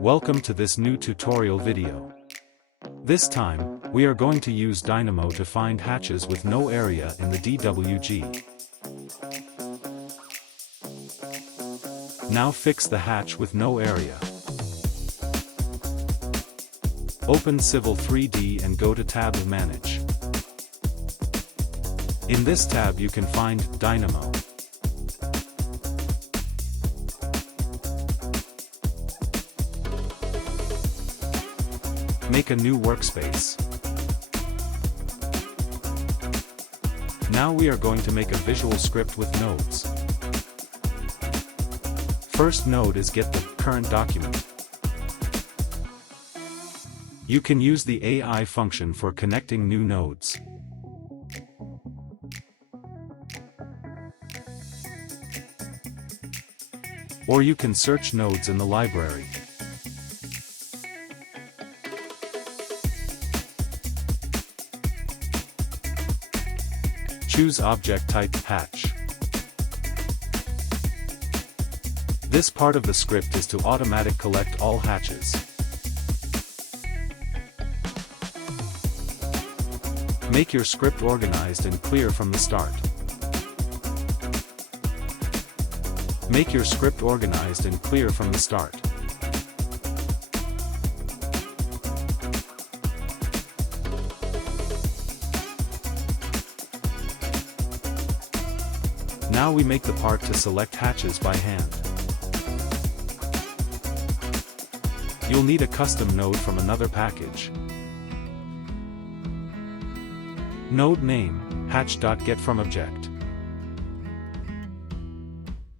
Welcome to this new tutorial video. This time, we are going to use Dynamo to find hatches with no area in the DWG. Now fix the hatch with no area. Open Civil3D and go to tab Manage. In this tab you can find Dynamo. Make a new workspace. Now we are going to make a visual script with nodes. First node is get the current document. You can use the AI function for connecting new nodes. Or you can search nodes in the library. Choose object type hatch. This part of the script is to automatic collect all hatches. Make your script organized and clear from the start. Make your script organized and clear from the start. Now we make the part to select hatches by hand. You'll need a custom node from another package. Node name, hatch.getFromObject.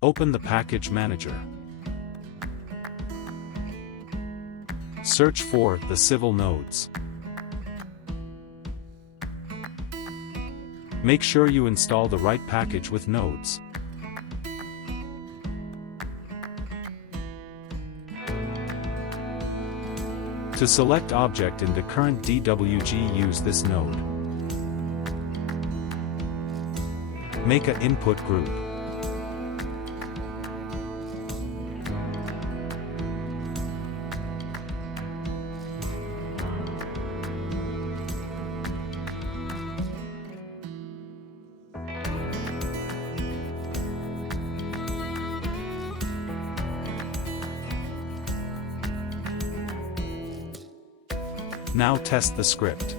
Open the package manager. Search for the Civil nodes. Make sure you install the right package with nodes. To select object in the current DWG, use this node. Make an input group. Now test the script.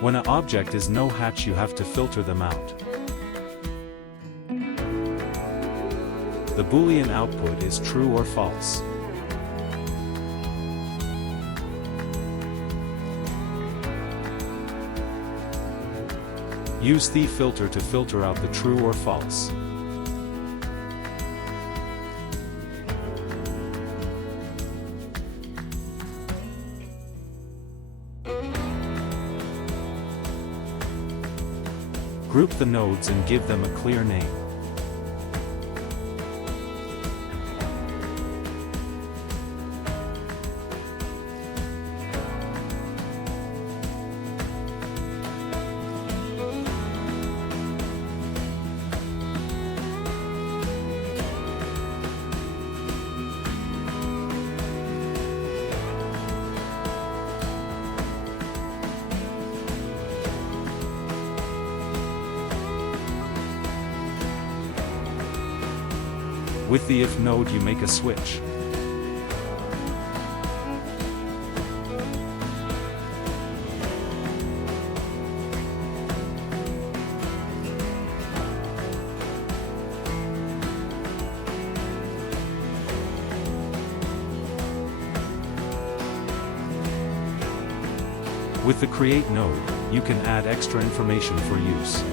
When an object is no hatch, you have to filter them out. The Boolean output is true or false. Use the filter to filter out the true or false. Group the nodes and give them a clear name. With the if node you make a switch. With the create node, you can add extra information for use.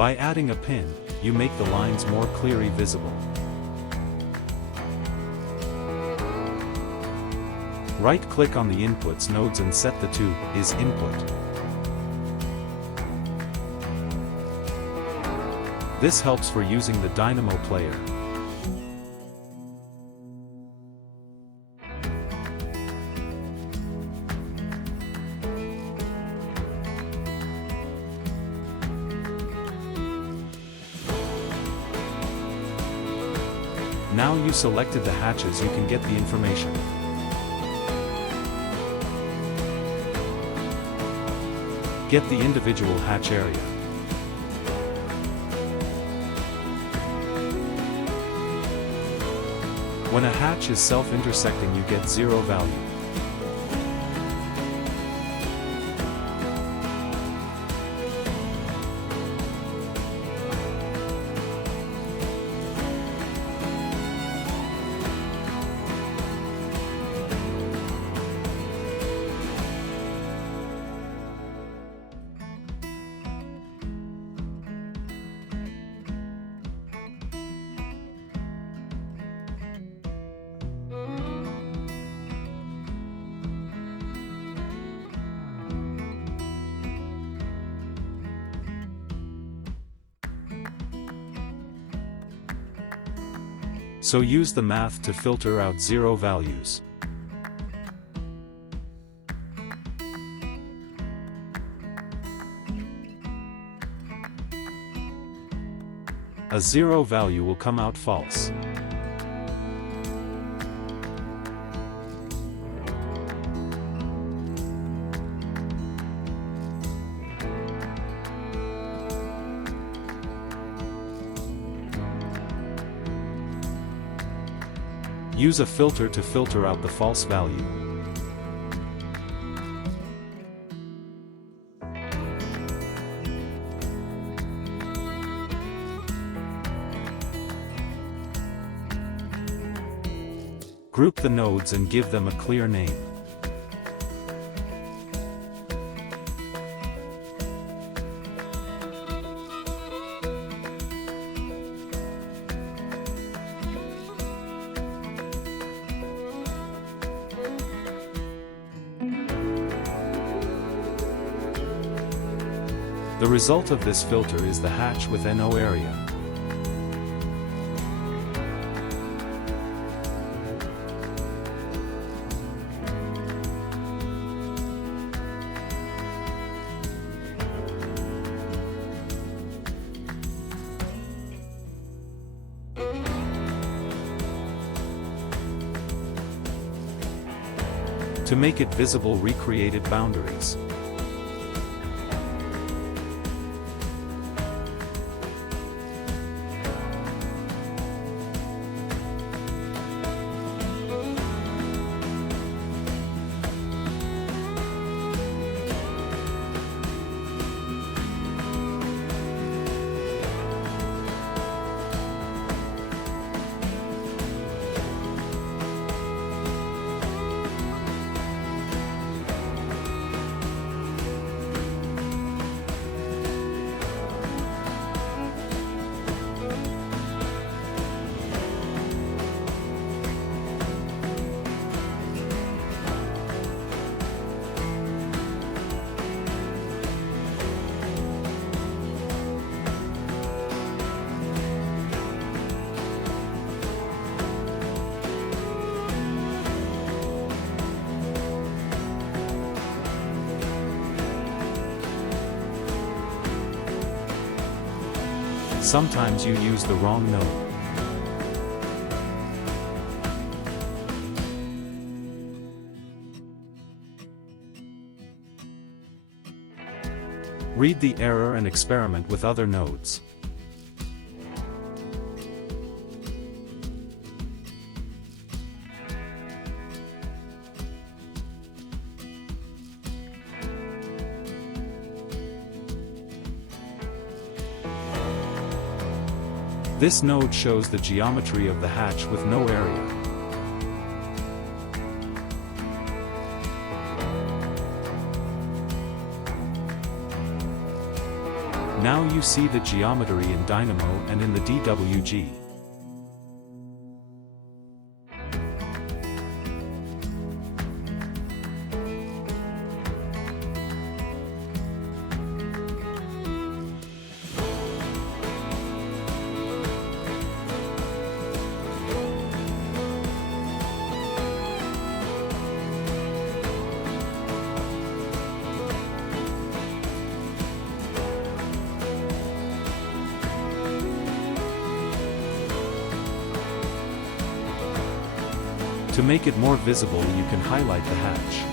By adding a pin, you make the lines more clearly visible. Right-click on the Inputs nodes and set the to is input. This helps for using the Dynamo player. Now you selected the hatches, you can get the information. Get the individual hatch area. When a hatch is self-intersecting, you get 0 value. So use the math to filter out 0 values. A 0 value will come out false. Use a filter to filter out the false value. Group the nodes and give them a clear name. The result of this filter is the hatch with no area. To make it visible, recreated boundaries. Sometimes you use the wrong node. Read the error and experiment with other nodes. This node shows the geometry of the hatch with no area. Now you see the geometry in Dynamo and in the DWG. To make it more visible, you can highlight the hatch.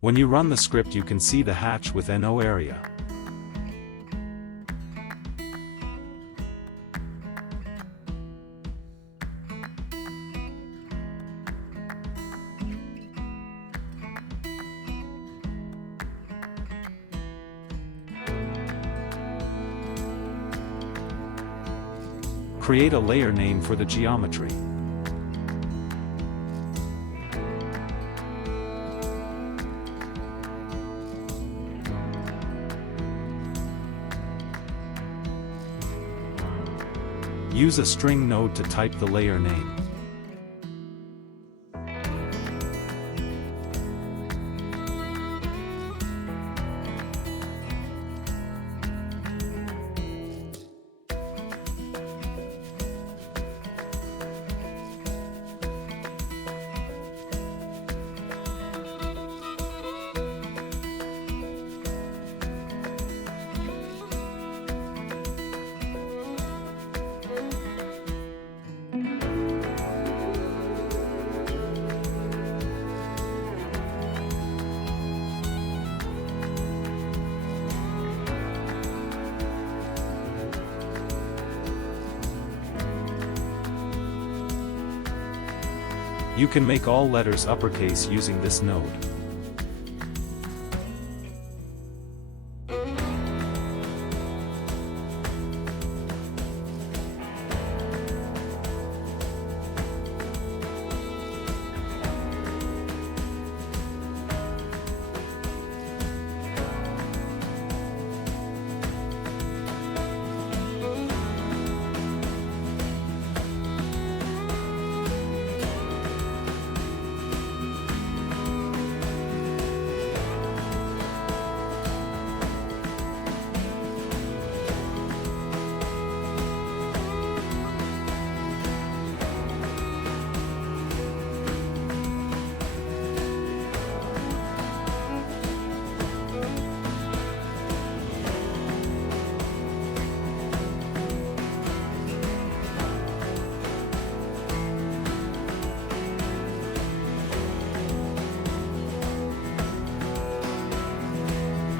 When you run the script, you can see the hatch with no area. Create a layer name for the geometry. Use a string node to type the layer name. You can make all letters uppercase using this node.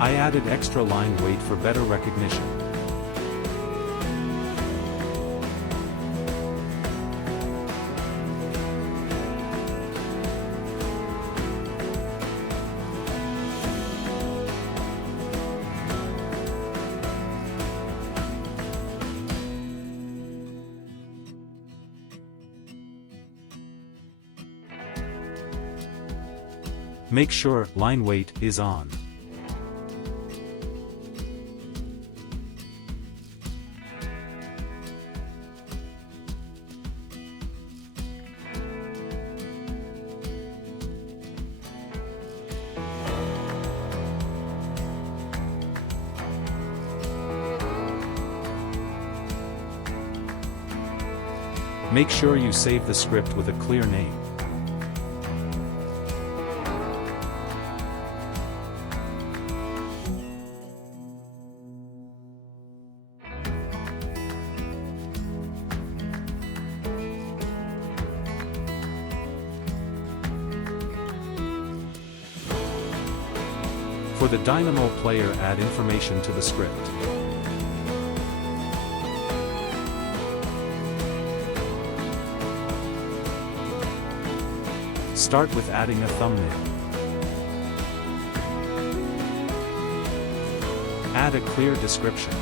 I added extra line weight for better recognition. Make sure line weight is on. Make sure you save the script with a clear name. For the Dynamo player, add information to the script. Start with adding a thumbnail. Add a clear description.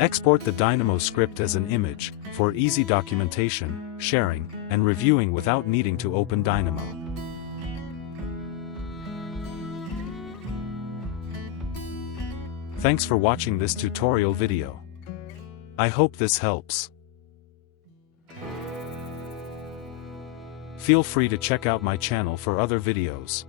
Export the Dynamo script as an image, for easy documentation, sharing, and reviewing without needing to open Dynamo. Thanks for watching this tutorial video. I hope this helps. Feel free to check out my channel for other videos.